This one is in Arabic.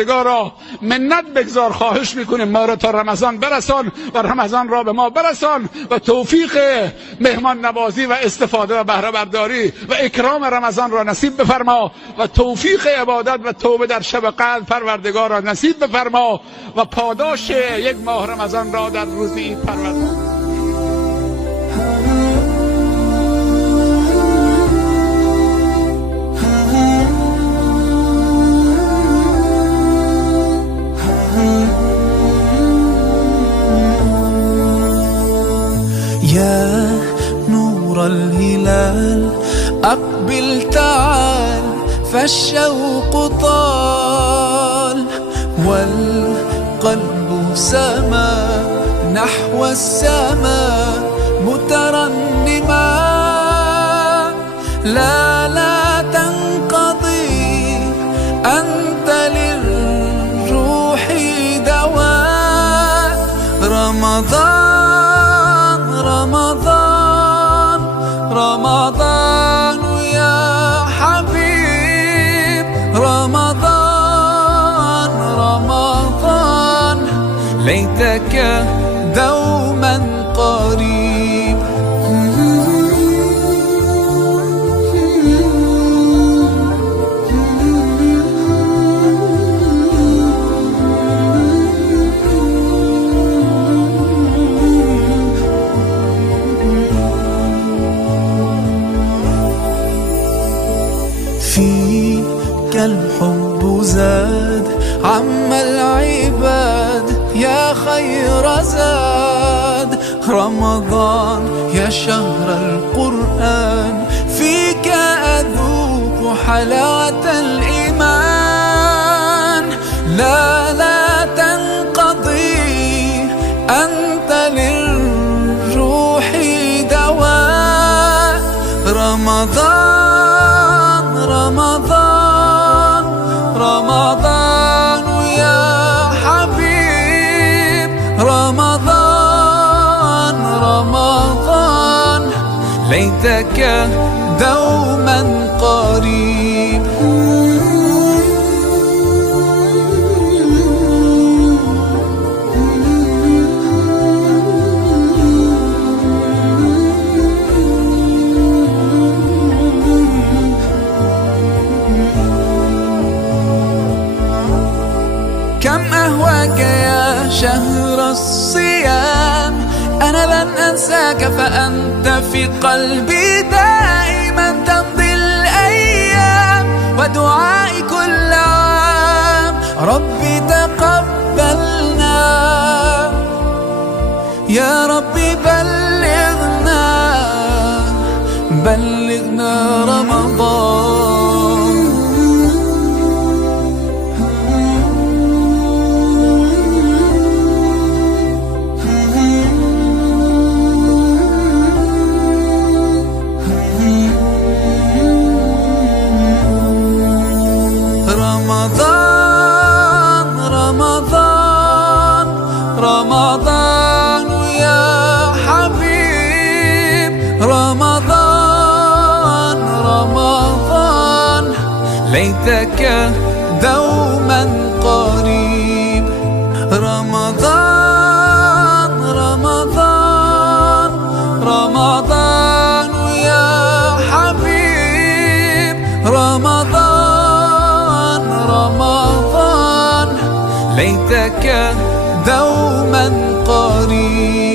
پروردگارا منت بگذار، خواهش میکنیم ما را تا رمضان برسان و رمضان را به ما برسان و توفیق مهمان نوازی و استفاده و بهره برداری و اکرام رمضان را نصیب بفرما و توفیق عبادت و توبه در شب قدر پروردگار را نصیب بفرما و پاداش یک ماه رمضان را در روز عید پروردگار. يا نور الهلال أقبل تعال فالشوق طال والقلب سما نحو السماء مترنما. لا تنقضي أنت للروح دواء. رمضان يا حبيب، رمضان ليتك دوما قريب. فيك الحب زاد عم العباد يا خير زاد. رمضان يا شهر القرآن فيك أذوق حلاوة الإيمان. لا تنقضي أنت للروح دواء. رمضان يا حبيب، رمضان ليتك دوما قريب. كم أهواك يا شهر الصيام، أنا لن أنساك فأنت في قلبي دائما. تمضي الأيام ودعائي كل عام، ربي تقبلنا يا ربي بلغنا رمضان. رمضان يا حبيب، رمضان ليتك دوما قريب. رمضان يا حبيب، رمضان ليتك دوما قريب.